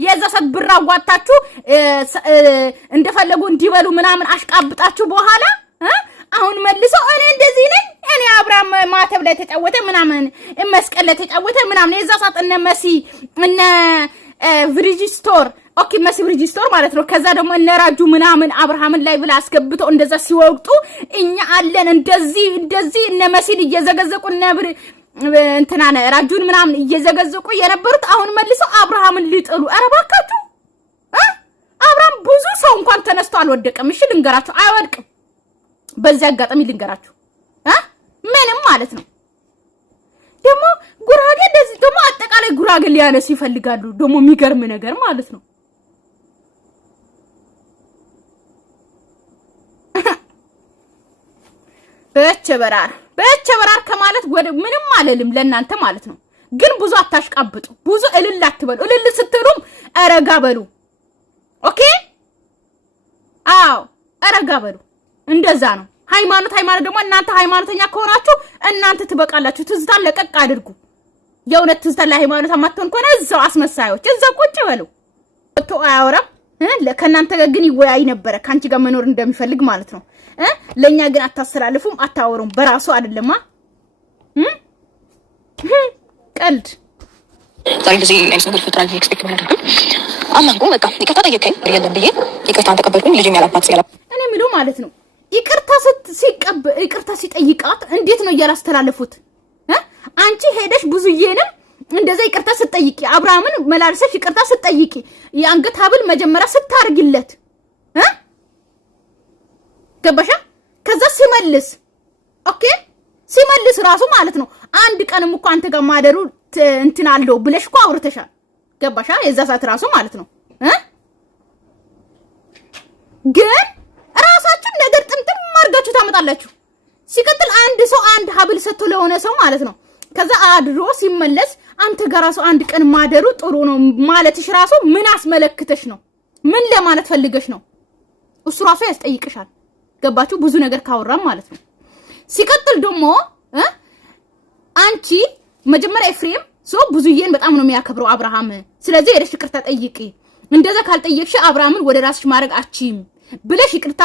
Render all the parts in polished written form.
የዛ ሰት ብር አዋጣችሁ እንደፈለጉ እንዲበሉ ምናምን አሽቃብጣችሁ በኋላ አሁን መልሰው እኔ እንደዚህ ነኝ እኔ አብራም ማተብ ላይ ተጫወተ ምናምን መስቀል ላይ ተጫወተ ምናምን የዛ ሰት እነ መሲ እነ ቭሪጅስቶር ኦኬ መሲ ቭሪጅስቶር ማለት ነው ከዛ ደግሞ እነ ራጁ ምናምን አብርሃምን ላይ ብላ አስገብተው እንደዛ ሲወቅጡ እኛ አለን እንደዚህ እነ መሲል እየዘገዘቁ ነብር እንትና ራጁን ምናምን እየዘገዘቁ የነበሩት አሁን መልሰው አብርሃምን ሊጥሉ አረባካችሁ አብርሃም ብዙ ሰው እንኳን ተነስቶ አልወደቀም እሺ ልንገራችሁ አይወድቅም በዚህ አጋጣሚ ልንገራችሁ ምንም ማለት ነው ደሞ ጉራጌ እንደዚህ ደሞ አጠቃላይ ጉራጌ ሊያነሱ ይፈልጋሉ ደሞ የሚገርም ነገር ማለት ነው በቸበራር ከማለት ወደ ምንም አለልም ለእናንተ ማለት ነው ግን ብዙ አታሽቃብጡ ብዙ እልል አትበሉ እልል ስትሉም አረጋ በሉ ኦኬ አው አረጋ በሉ እንደዛ ነው ሃይማኖት ደግሞ እናንተ ሃይማኖተኛ ከሆናችሁ እናንተ ትበቃላችሁ ትዝታን ለቀቅ አድርጉ የውነት ትዝታን ለሃይማኖት አማጥቶን ከሆነ እዛው አስመሳዮች እዛው ቁጭ በሉ ወጥቶ አያወራም ለከናንተ ግን ይወያይ ነበር ካንቺ ጋር መኖር እንደሚፈልግ ማለት ነው ለኛ ግን አታስተላልፉም አታወሩም በራሱ አይደለማ ቀልድ ዛሬ እንደዚህ አይነት ነገር ፍጥራን ኤክስፔክት ማድረግ አማንጎ በቃ ይቅርታ ጠየቀኝ አይደለም ብዬ ይቅርታን ተቀበልኩኝ ልጅም ያላባት ያላ እኔ ምለው ማለት ነው ይቅርታ ሲጠይቃት እንዴት ነው ያላስተላልፉት አንቺ ሄደሽ ብዙዬንም እንደዛ ይቅርታ ስትጠይቂ አብርሃምን መላልሰሽ ይቅርታ ስትጠይቂ የአንገት ሀብል መጀመሪያ ስታርግለት ገባሻ ከዛ ሲመልስ ኦኬ ሲመልስ ራሱ ማለት ነው አንድ ቀንም እኮ አንተ ጋር ማደሩ እንትን አለው ብለሽ እኮ አውርተሻል ገባሻ የዛ ሰዓት ራሱ ማለት ነው ግን ራሳችሁ ነገር ጥምጥም ማርጋችሁ ታመጣላችሁ ሲቀጥል አንድ ሰው አንድ ሀብል ሰጥቶ ለሆነ ሰው ማለት ነው ከዛ አድሮ ሲመለስ አንተ ጋር ራሱ አንድ ቀን ማደሩ ጥሩ ነው ማለትሽ ራሱ ምን አስመለክተሽ ነው ምን ለማለት ፈልገሽ ነው እሱ ራሱ ያስጠይቅሻል ገባችሁ ብዙ ነገር ካወራም ማለት ነው ሲቀጥል ደግሞ አንቺ መጀመሪያ ኤፍሬም ሰው ብዙዬን በጣም ነው የሚያከብረው አብርሃም ስለዚህ ሄደሽ ይቅርታ ጠይቂ እንደዛ ካልጠየቅሽ አብርሃምን ወደ ራስሽ ማድረግ አቺም ብለሽ ይቅርታ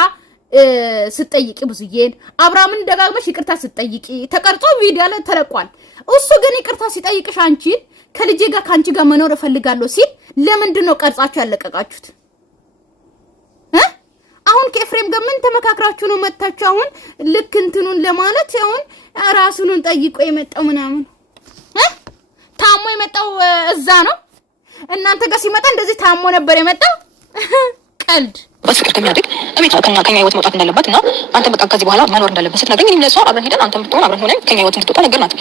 ስትጠይቂ ብዙዬን አብርሃምን ደጋግመሽ ይቅርታ ስትጠይቂ ተቀርጾ ቪዲዮ ላይ ተለቋል እሱ ግን ይቅርታ ሲጠይቅሽ አንቺ ከልጄ ጋር ካንቺ ጋር መኖር እፈልጋለሁ ሲል ለምንድን ነው ቀርጻችሁ ያለቀቃችሁት አሁን ከኤፍሬም ጋር ምን ተመካክራችሁ ነው መጣችሁ አሁን ልክ እንትኑን ለማለት አሁን ራሱን ጠይቆ የመጣው ምናምን ታሞ የመጣው እዛ ነው እናንተ ጋር ሲመጣ እንደዚህ ታሞ ነበር የመጣው ቀልድ በፍቅር ከሚያድግ እቤት ከኛ ህይወት መውጣት እንዳለባት እና አንተ በቃ ከዚህ በኋላ መኖር እንዳለበት ስትነግረኝ እኔም ለሷ አብረን ሄደን አንተም ብትሆን አብረን ሆነን ከኛ ህይወት እንድትወጣ ነገርናት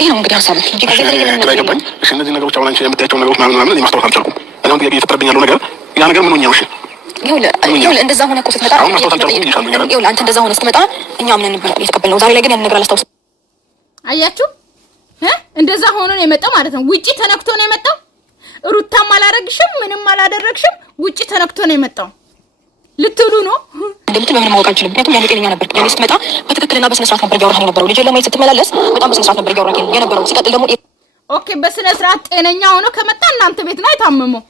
ይሄ ነው እንግዲህ ሐሳብ እንጂ ከዚህ ገባኝ እሺ እነዚህ ነገሮች አሁን አንቺ የምታያቸው ነገሮች ምናምን ማስተዋል አልቻልኩም አሁን ጥያቄ እየተፈጠረብኝ ያለው ነገር ያ ነገር ምን ሆኛው እሺ ይኸውልህ እንደዛ ሆነ እኮ ስትመጣ ይኸውልህ አንተ እንደዛ ሆነ ስትመጣ እኛ ምን ነበር የተቀበልነው ዛሬ ላይ ግን ያን ነገር አላስታውስም አያችሁ እንደዛ ሆኖ ነው የመጣው ማለት ነው ውጪ ተነክቶ ነው የመጣው ሩታም አላረግሽም ምንም አላደረግሽም ውጪ ተነክቶ ነው የመጣው ልትሉ ነው እንደምት በምን ማወቅ አልችልም ምክንያቱም ያኔ ጤነኛ ነበር ያኔ ስትመጣ በትክክልና በስነ ስርዓት ነበር ያወራኝ ነበረው ልጅ ለማየት ስትመላለስ በጣም በስነ ስርዓት ነበር ያወራኝ የነበረው ሲቀጥል ደግሞ ኦኬ በስነ ስርዓት ጤነኛ ሆኖ ከመጣ እናንተ ቤት ነው የታመመው